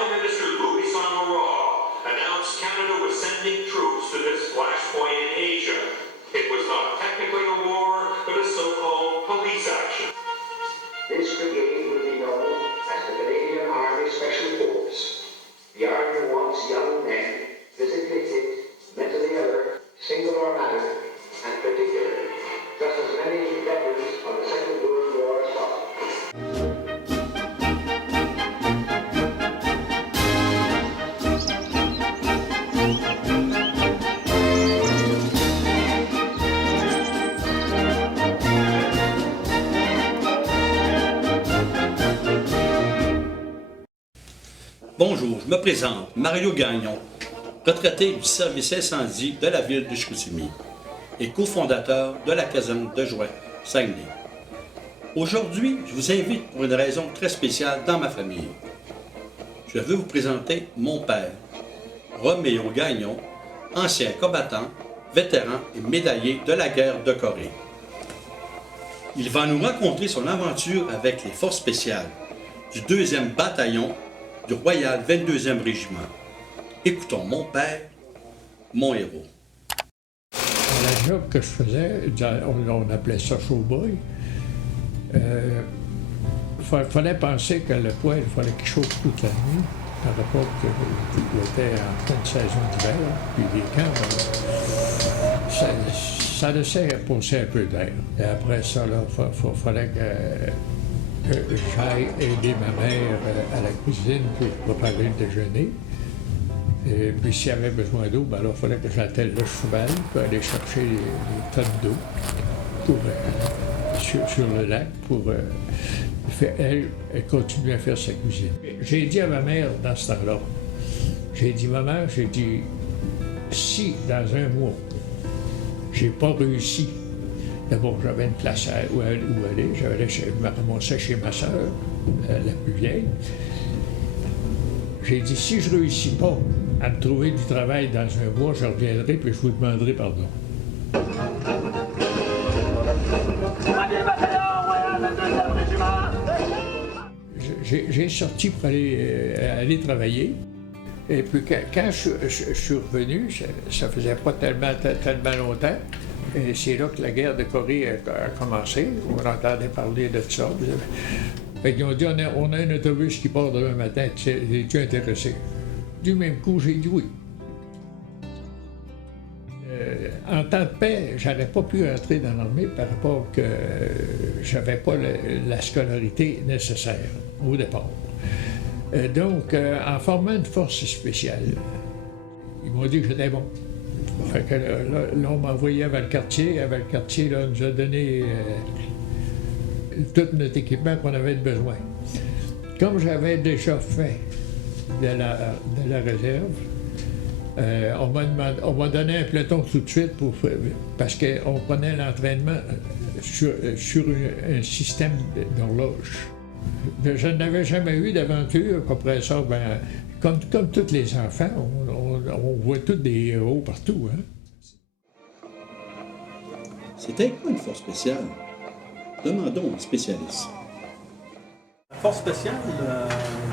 Prime Minister Louis Samara announced Canada was sending troops to this flashpoint in Asia. It was not technically a war, but a so-called police action. This brigade will be known as the Canadian Army Special Force. The Army wants young men, physically fit, mentally alert, single or married, and particularly, just as many veterans of the Second World War as possible. Bonjour, je me présente, Mario Gagnon, retraité du service incendie de la ville de Chicoutimi et cofondateur de la caserne de Joie, Saguenay. Aujourd'hui, je vous invite pour une raison très spéciale dans ma famille. Je veux vous présenter mon père, Roméo Gagnon, ancien combattant, vétéran et médaillé de la guerre de Corée. Il va nous raconter son aventure avec les forces spéciales du 2e bataillon du Royal 22e Régiment. Écoutons mon père, mon héros. La job que je faisais, on appelait ça showboy. Fallait penser que le poêle, il fallait qu'il chauffe toute la nuit, par rapport qu'il était en pleine saison d'hiver, puis les camps, ça laissait passer un peu d'air. Et après ça, il fallait que j'aille aider ma mère à la cuisine pour préparer le déjeuner. Et puis s'il y avait besoin d'eau, ben alors il fallait que j'attelle le cheval pour aller chercher les tonnes d'eau sur le lac pour elle continuer à faire sa cuisine. J'ai dit à ma mère dans ce temps-là, j'ai dit, maman, si dans un mois, j'ai pas réussi. D'abord, j'avais une place où aller. Je me ramassais chez ma soeur, la plus vieille. J'ai dit, si je ne réussis pas à me trouver du travail dans un mois, je reviendrai et je vous demanderai pardon. J'ai sorti pour aller travailler. Et puis quand je suis revenu, ça faisait pas tellement longtemps. Et c'est là que la guerre de Corée a commencé. On entendait parler de ça. Fait qu'ils ont dit, on a un autobus qui part demain matin. Es-tu intéressé? Du même coup, j'ai dit oui. En temps de paix, j'aurais pas pu entrer dans l'armée par rapport que j'avais pas la scolarité nécessaire au départ. Donc, en formant une force spéciale, ils m'ont dit que j'étais bon. Fait que là, on m'a envoyé à Valcartier. À Valcartier, là, on nous a donné tout notre équipement qu'on avait besoin. Comme j'avais déjà fait de la réserve, on m'a donné un peloton tout de suite parce qu'on prenait l'entraînement sur un système d'horloge. Je n'avais jamais eu d'aventure. Après ça, comme tous les enfants, on voit tous des héros partout. Hein? C'était quoi une force spéciale? Demandons à un spécialiste. La force spéciale,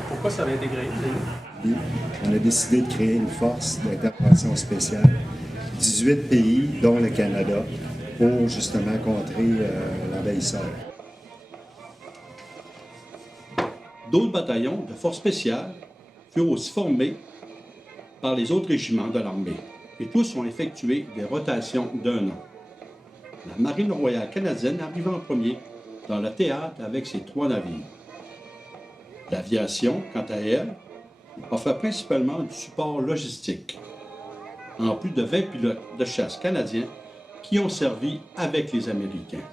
pourquoi ça avait été créé? On a décidé de créer une force d'intervention spéciale. 18 pays, dont le Canada, pour justement contrer l'envahisseur. D'autres bataillons de forces spéciales furent aussi formés par les autres régiments de l'armée et tous ont effectué des rotations d'1 an. La Marine royale canadienne arriva en premier dans le théâtre avec ses 3 navires. L'aviation, quant à elle, offre principalement du support logistique, en plus de 20 pilotes de chasse canadiens qui ont servi avec les Américains.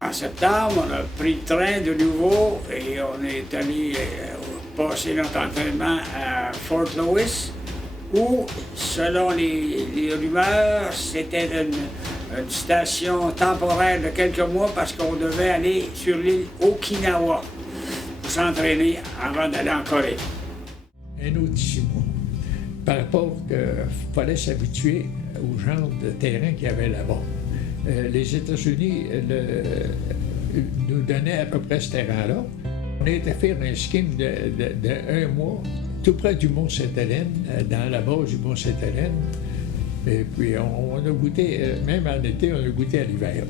En septembre, on a pris le train de nouveau et on est allé passer notre entraînement à Fort Lewis, où, selon les rumeurs, c'était une station temporaire de quelques mois parce qu'on devait aller sur l'île Okinawa pour s'entraîner avant d'aller en Corée. Un autre 6 mois. rapport qu'il fallait s'habituer au genre de terrain qu'il y avait là-bas. Les États-Unis nous donnaient à peu près ce terrain-là. On a été faire un ski de 1 mois, tout près du Mont-Sainte-Hélène, dans la base du Mont-Sainte-Hélène. Et puis on a goûté, même en été, on a goûté à l'hiver.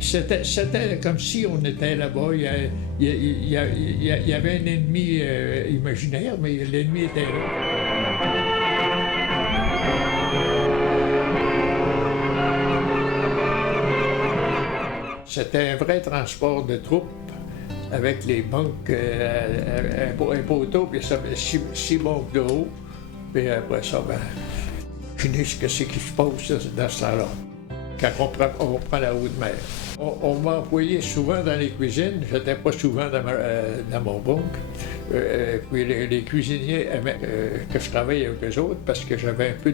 C'était comme si on était là-bas. Il y avait un ennemi imaginaire, mais l'ennemi était là. C'était un vrai transport de troupes avec les banques, un poteau, puis ça, 6 banques de haut. Puis après ça, imaginez ce qui se passe dans ce temps-là, quand on prend la haute mer. On m'a employé souvent dans les cuisines, j'étais pas souvent dans mon bunker. Puis les cuisiniers aimaient que je travaille avec eux autres parce que j'avais un peu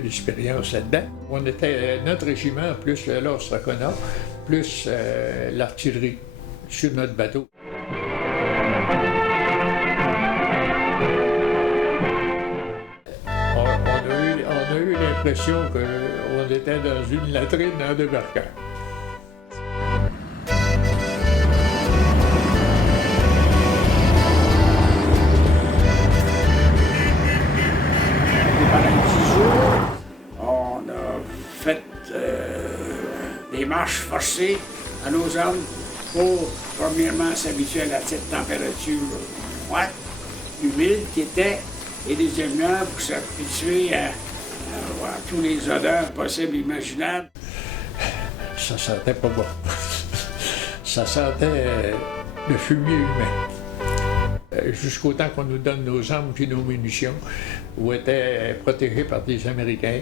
d'expérience là-dedans. On était notre régiment, plus l'Ostracona, plus l'artillerie sur notre bateau. On a eu l'impression qu'on était dans une latrine en débarquant. On a fait des marches forcées à nos hommes pour, premièrement, s'habituer à la petite température froide, humide qui était, et deuxièmement, pour s'habituer à tous les odeurs possibles et imaginables. Ça sentait pas bon. Ça sentait le fumier humain. Jusqu'au temps qu'on nous donne nos armes et nos munitions, où étaient protégés par des Américains,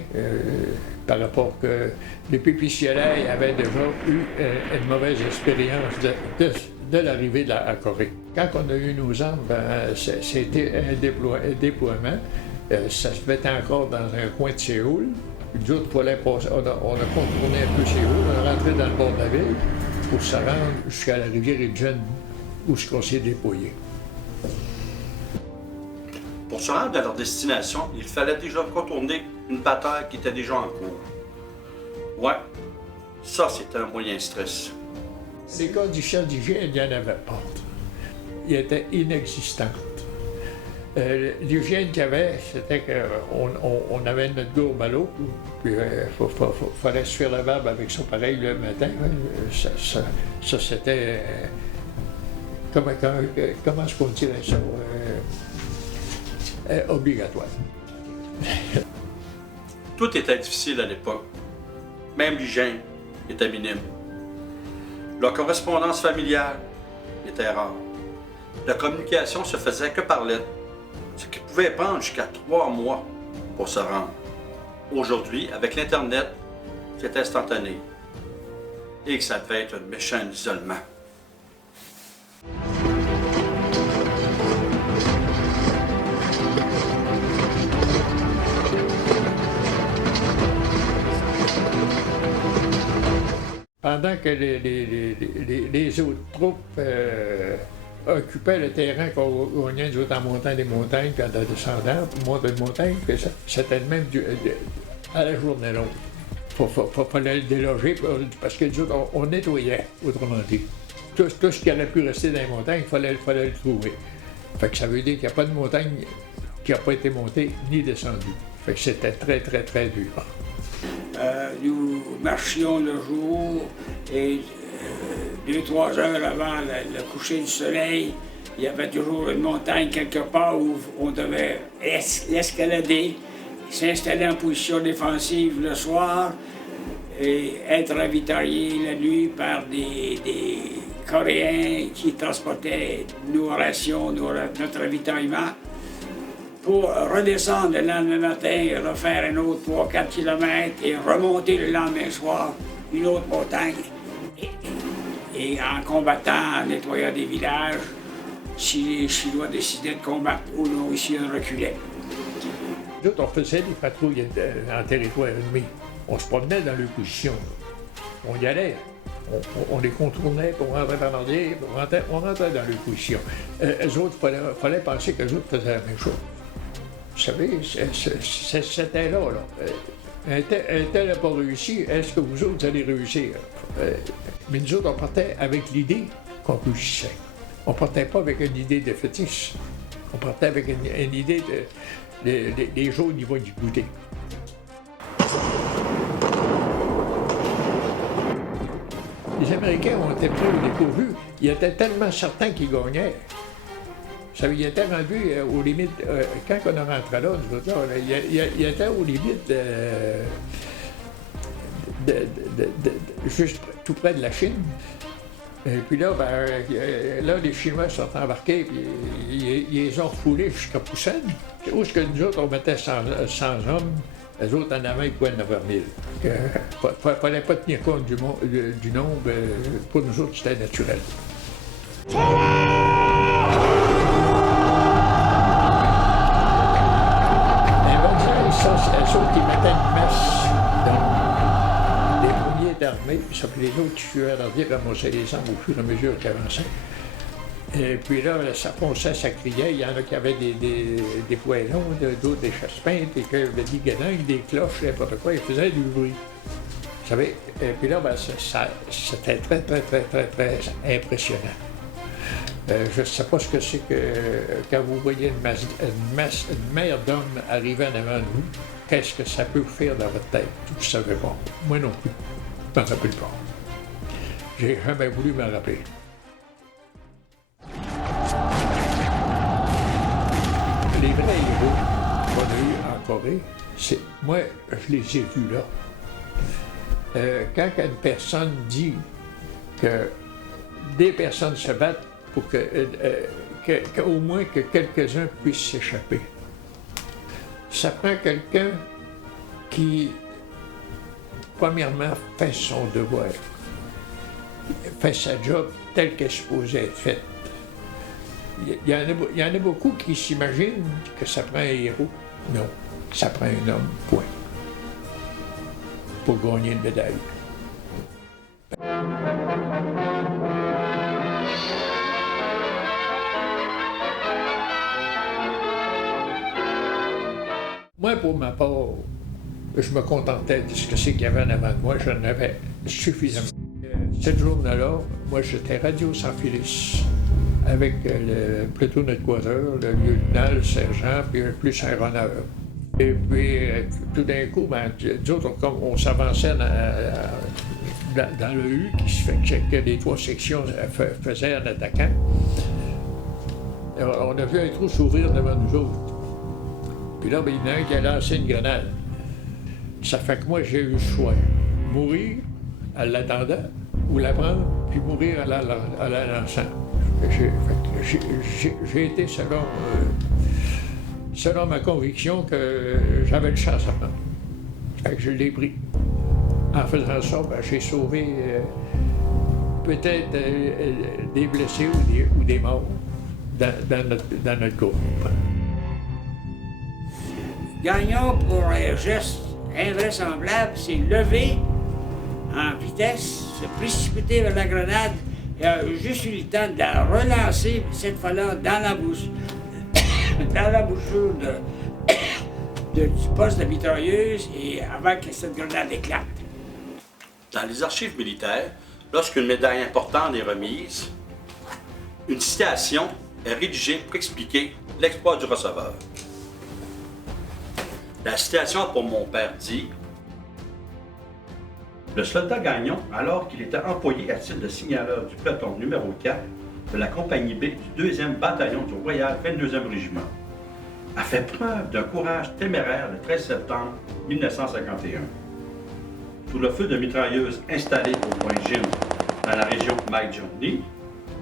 par rapport que les Pépiciolais avaient déjà eu une mauvaise expérience de l'arrivée de la Corée. Quand on a eu nos armes, c'était un déploiement. Ça se mettait encore dans un coin de Séoul. Nous autres, on a contourné un peu Séoul, on est rentré dans le bord de la ville pour se rendre jusqu'à la rivière Idjin, où on s'est déployé. Pour se rendre à leur destination, il fallait déjà contourner une bataille qui était déjà en cours. Ouais, ça c'était un moyen stress. Les conditions d'hygiène, il n'y en avait pas. Ils étaient inexistantes. L'hygiène qu'il y avait, c'était qu'on avait notre gourde à l'eau, puis il fallait se faire la barbe avec ça pareil le matin. Ça c'était... comment est-ce qu'on dirait ça? Obligatoire. Tout était difficile à l'époque. Même l'hygiène était minime. La correspondance familiale était rare. La communication se faisait que par lettre, ce qui pouvait prendre jusqu'à 3 mois pour se rendre. Aujourd'hui, avec l'Internet, c'est instantané. Et que ça devait être un méchant isolement. Pendant que les autres troupes occupaient le terrain qu'on gagnait nous autres en montant des montagnes, puis en descendant, pour monter une montagne, puis c'était le même à la journée longue. Il fallait le déloger parce que nous autres, on nettoyait, autrement dit. Tout ce qui aurait pu rester dans les montagnes, il fallait le trouver. Fait que ça veut dire qu'il n'y a pas de montagne qui n'a pas été montée ni descendue. Fait que c'était très, très, très dur. Nous marchions le jour et 2-3 heures avant le coucher du soleil, il y avait toujours une montagne quelque part où on devait l'escalader, s'installer en position défensive le soir et être ravitaillé la nuit par des Coréens qui transportaient nos rations, notre ravitaillement, pour redescendre le lendemain matin, refaire un autre 3-4 km et remonter le lendemain soir une autre montagne. Et en combattant, en nettoyant des villages, si les Chinois décidaient de combattre ou non, ici on reculait. Nous autres, on faisait des patrouilles en territoire ennemi. On se promenait dans leur position. On y allait. On les contournait, puis on rentrait en arrière, puis on rentrait dans leur position. Eux autres, il fallait penser qu'eux autres faisaient la même chose. Vous savez, c'était là. Un tel n'a pas réussi, est-ce que vous autres allez réussir? Mais nous autres, on partait avec l'idée qu'on réussissait. On ne partait pas avec une idée défaitiste. On partait avec une idée des jours au niveau du goûter. Les Américains ont été pris au dépourvu. Ils étaient tellement certains qu'ils gagnaient. Ça, ils étaient rendus aux limites. Quand on est rentré là, nous autres, là, ils étaient aux limites juste tout près de la Chine. Et puis là, les Chinois sont embarqués, puis ils les ont refoulés jusqu'à Poussane. Où est-ce que nous autres, on mettait 100 hommes, les autres en avaient quoi, 9 000. Il ne fallait pas tenir compte du nombre. Pour nous autres, c'était naturel. C'est ceux qui mettaient une messe dans les premiers d'armée, puis les autres qui suivaient leur dire ramassaient les armes au fur et à mesure qu'ils avançaient. Et puis là, ça fonçait, ça criait. Il y en a qui avaient des poêlons, d'autres des chasse-peintes, des guenilles, des cloches, n'importe quoi. Ils faisaient du bruit. Vous savez, et puis là, c'était très, très, très, très, très impressionnant. Je ne sais pas ce que c'est que quand vous voyez une mer d'hommes arriver en avant de vous, qu'est-ce que ça peut vous faire dans votre tête? Vous ne savez pas. Moi non plus. Je ne m'en rappelle pas. J'ai jamais voulu m'en rappeler. Les vrais héros qu'on a eus en Corée, moi, je les ai vus là. Quand une personne dit que des personnes se battent pour qu'au moins que quelques-uns puissent s'échapper. Ça prend quelqu'un qui, premièrement, fait son devoir, fait sa job telle qu'elle est supposée être faite. Il y en a beaucoup qui s'imaginent que ça prend un héros. Non, ça prend un homme, point, pour gagner une médaille. Moi, pour ma part, je me contentais de ce que c'est qu'il y avait en avant de moi. J'en avais suffisamment. Cette journée-là, moi, j'étais radio sans filis avec le platoon headquarter, le lieutenant, le sergent, puis plus un runner. Et puis, tout d'un coup, nous autres, on s'avançait dans le U que les 3 sections faisaient en attaquant. On a vu un trou s'ouvrir devant nous autres. Puis là, il y en a un qui a lancé une grenade. Ça fait que moi, j'ai eu le choix. Mourir en l'attendant ou la prendre, puis mourir en la lançant. J'ai été selon ma conviction que j'avais une chance à prendre. Fait que je l'ai pris. En faisant ça, j'ai sauvé peut-être des blessés ou des morts dans notre groupe. Gagnon, pour un geste invraisemblable, s'est levé en vitesse, se précipiter vers la grenade et a juste eu le temps de la relancer, cette fois-là, dans la bouche, dans la bouchure du poste de mitrailleuse et avant que cette grenade éclate. Dans les archives militaires, lorsqu'une médaille importante est remise, une citation est rédigée pour expliquer l'exploit du receveur. La citation a pour mon père dit « Le soldat Gagnon, alors qu'il était employé à titre de signaleur du peloton numéro 4 de la compagnie B du 2e bataillon du Royal 22e régiment, a fait preuve d'un courage téméraire le 13 septembre 1951. Sous le feu de mitrailleuses installées au point Jim dans la région Mike John Lee,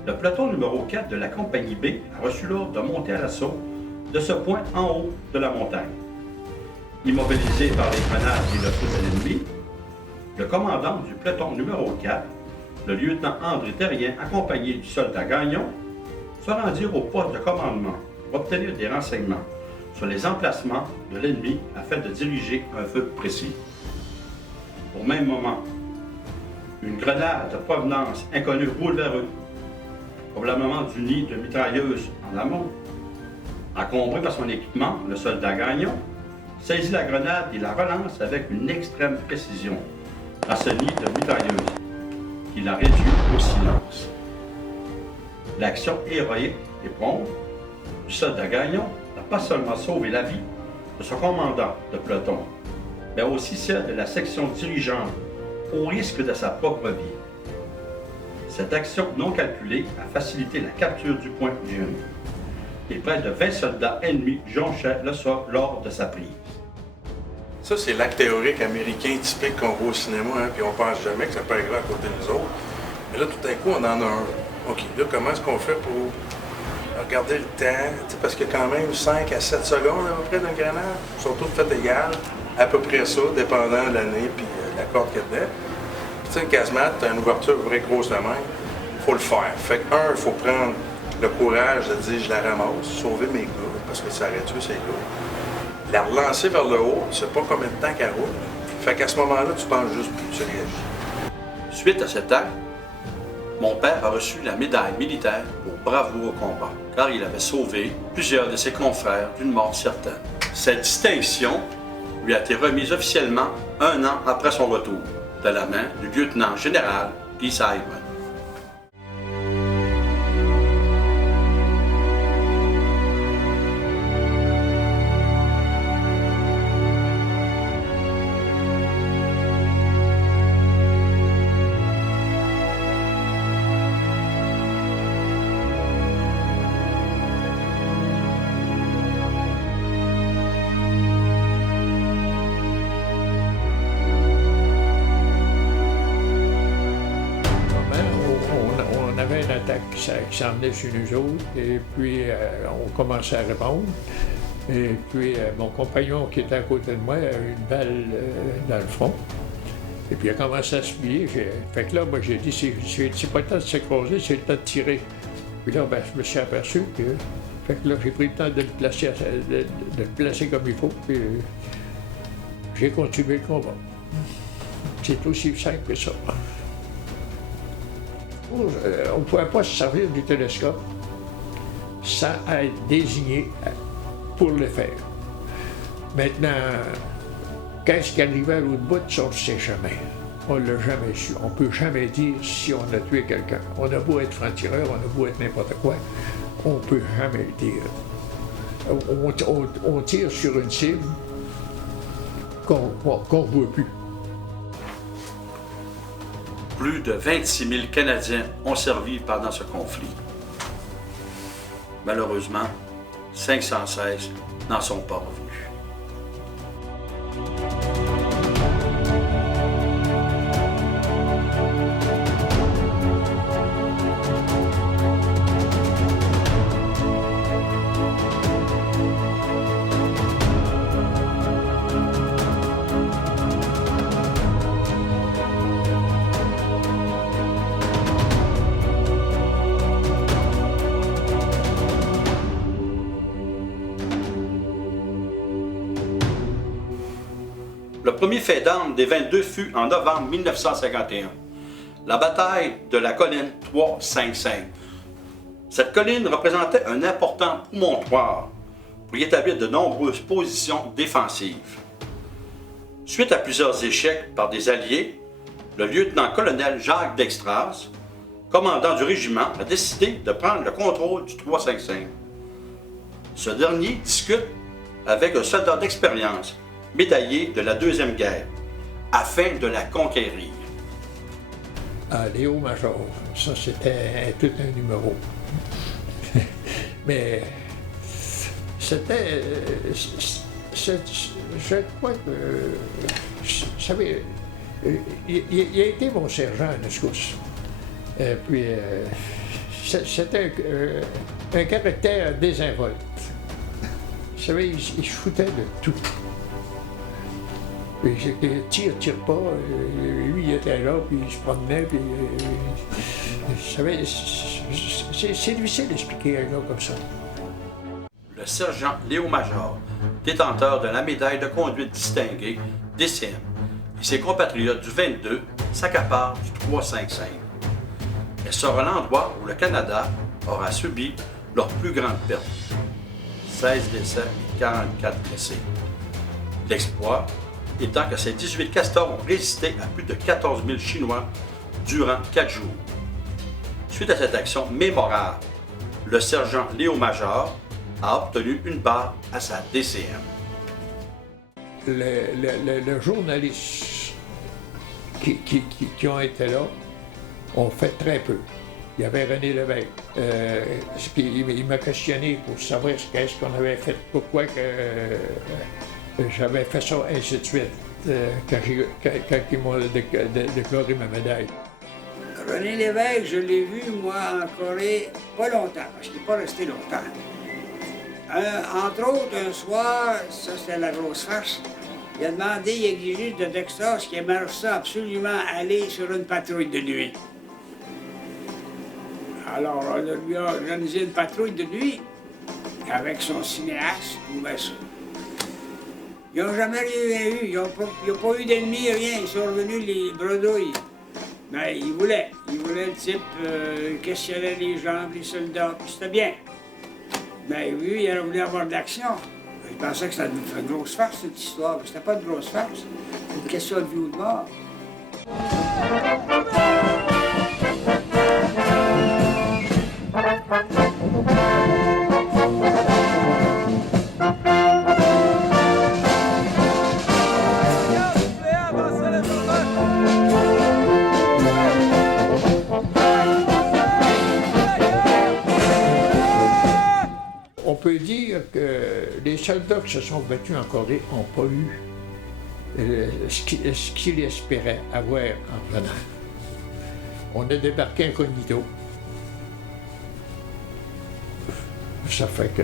le peloton numéro 4 de la compagnie B a reçu l'ordre de monter à l'assaut de ce point en haut de la montagne. Immobilisé par les grenades et le feu de l'ennemi, le commandant du peloton numéro 4, le lieutenant André Terrien, accompagné du soldat Gagnon, se rendirent au poste de commandement pour obtenir des renseignements sur les emplacements de l'ennemi afin de diriger un feu précis. Au même moment, une grenade de provenance inconnue roule vers eux, probablement du nid de mitrailleuse en amont. Encombré par son équipement, le soldat Gagnon saisit la grenade et la relance avec une extrême précision dans ce nid de mitrailleuse, qui la réduit au silence. L'action héroïque et prompte du soldat Gagnon n'a pas seulement sauvé la vie de son commandant de peloton, mais aussi celle de la section dirigeante au risque de sa propre vie. Cette action non calculée a facilité la capture du point G1 et près de 20 soldats ennemis jonchaient le sol lors de sa prise. Ça, c'est l'acte théorique américain typique qu'on voit au cinéma, hein, puis on pense jamais que ça peut arriver à côté de nous autres. Mais là, tout d'un coup, on en a un. OK, là, comment est-ce qu'on fait pour regarder le temps? T'sais, parce qu'il y a quand même 5 à 7 secondes à peu près d'un grenade. Ils sont toutes faites égales, à peu près ça, dépendant de l'année puis la corde qu'il y a dedans. Puis tu sais, une casemate, t'as une ouverture vraie grosse de même. Il faut le faire. Fait que, il faut prendre le courage de dire je la ramasse, sauver mes gars, parce que ça aurait tué ces gars. La relancer vers le haut, c'est pas combien de temps qu'elle roule. Fait qu'à ce moment-là, tu penses juste plus, tu réagis. Suite à cet acte, mon père a reçu la médaille militaire pour bravoure au combat, car il avait sauvé plusieurs de ses confrères d'une mort certaine. Cette distinction lui a été remise officiellement 1 an après son retour, de la main du lieutenant général Peace Hyman. Qui s'en venait chez nous autres, et puis on commençait à répondre. Et puis mon compagnon qui était à côté de moi a eu une balle dans le front. Et puis il a commencé à se plier. Fait que là, moi j'ai dit, c'est pas le temps de s'écraser, c'est le temps de tirer. Puis là, je me suis aperçu que. Fait que là, j'ai pris le temps de le placer comme il faut, puis j'ai continué le combat. C'est aussi simple que ça. On ne pouvait pas se servir du télescope sans être désigné pour le faire. Maintenant, qu'est-ce qui arrivait à l'autre bout, ça, on ne sait jamais. On ne l'a jamais su. On ne peut jamais dire si on a tué quelqu'un. On a beau être franc-tireur, on a beau être n'importe quoi, on ne peut jamais le dire. On tire sur une cible qu'on ne voit plus. Plus de 26 000 Canadiens ont servi pendant ce conflit. Malheureusement, 516 n'en sont pas revenus. Le premier fait d'armes des 22 fut en novembre 1951, la bataille de la colline 355. Cette colline représentait un important promontoire pour y établir de nombreuses positions défensives. Suite à plusieurs échecs par des alliés, le lieutenant-colonel Jacques Dextras, commandant du régiment, a décidé de prendre le contrôle du 355. Ce dernier discute avec un soldat d'expérience, médaillé de la Deuxième Guerre, afin de la conquérir. Léo Major, ça c'était tout un numéro. Mais c'était... je crois que... Vous savez, il a été mon sergent à Nescousse. Puis c'était un caractère désinvolte. Vous savez, il se foutait de tout. Puis tire pas, lui il était là, puis il se promenait, puis... vous savez, c'est difficile d'expliquer un gars comme ça. Le sergent Léo Major, détenteur de la médaille de conduite distinguée, décède et ses compatriotes du 22 s'accaparent du 355. Et sera l'endroit où le Canada aura subi leur plus grande perte. 16 décès et 44 blessés. L'exploit étant que ces 18 castors ont résisté à plus de 14 000 Chinois durant 4 jours. Suite à cette action mémorable, le sergent Léo Major a obtenu une barre à sa DCM. Le journaliste qui ont été là ont fait très peu. Il y avait René Lévesque. Il m'a questionné pour savoir qu'est-ce qu'on avait fait, pourquoi j'avais fait ça, ainsi de suite, quand ils m'ont décoré ma médaille. René Lévesque, je l'ai vu, moi, en Corée, pas longtemps, parce qu'il n'est pas resté longtemps. Entre autres, un soir, ça c'était la grosse farce, il a demandé, il a exigé de Texas qu'il aimerait ça absolument aller sur une patrouille de nuit. Alors, on lui a organisé une patrouille de nuit avec son cinéaste, tout ça. Ils n'ont jamais rien eu, ils n'ont pas eu d'ennemis, rien, ils sont revenus les bredouilles. Mais ils voulaient le type questionner les gens, les soldats, puis c'était bien. Mais lui, il aurait voulu avoir de l'action. Il pensait que c'était une grosse farce, cette histoire, mais c'était pas une grosse farce, c'était une question de vie ou de mort. On peut dire que les soldats qui se sont battus en Corée n'ont pas eu ce qu'ils espéraient avoir en venant. On a débarqué incognito. Ça fait que...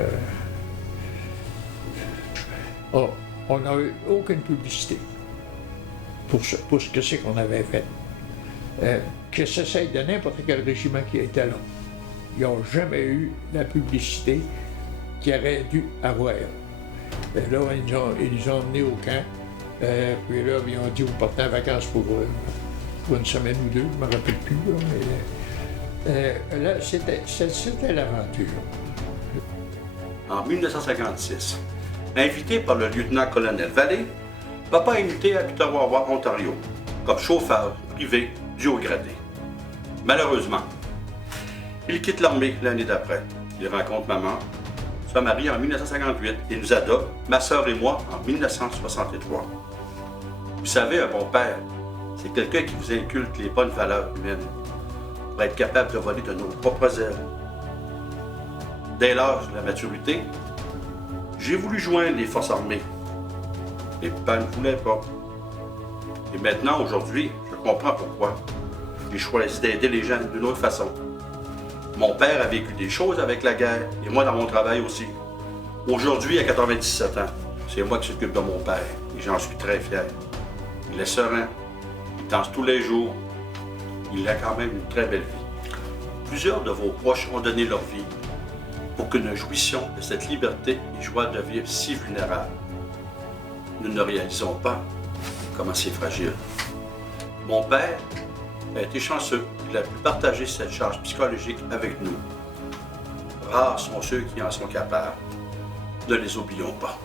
Oh, on n'a eu aucune publicité pour ce que c'est qu'on avait fait. Que ce soit de n'importe quel régiment qui était là. Ils n'ont jamais eu la publicité qu'ils auraient dû avoir. Et là, ils nous ont emmenés au camp. Puis là, ils ont dit, vous partez en vacances pour une semaine ou deux, je ne me rappelle plus. Là, mais là, c'était l'aventure. En 1956, invité par le lieutenant-colonel Vallée, papa est muté à Ottawa, Ontario, comme chauffeur privé du haut gradé. Malheureusement, il quitte l'armée l'année d'après. Il rencontre maman, se marie en 1958 et nous adopte, ma sœur et moi, en 1963. Vous savez, un bon père, c'est quelqu'un qui vous inculque les bonnes valeurs humaines pour être capable de voler de nos propres ailes. Dès l'âge de la maturité, j'ai voulu joindre les forces armées. Mais papa ne voulait pas. Et maintenant, aujourd'hui, je comprends pourquoi. J'ai choisi d'aider les gens d'une autre façon. Mon père a vécu des choses avec la guerre, et moi dans mon travail aussi. Aujourd'hui, à 97 ans, c'est moi qui s'occupe de mon père, et j'en suis très fier. Il est serein, il danse tous les jours, il a quand même une très belle vie. Plusieurs de vos proches ont donné leur vie pour que nous jouissions de cette liberté et joie de vivre si vulnérable. Nous ne réalisons pas comment c'est fragile. Mon père a été chanceux, il a pu partager cette charge psychologique avec nous. Rares sont ceux qui en sont capables. Ne les oublions pas.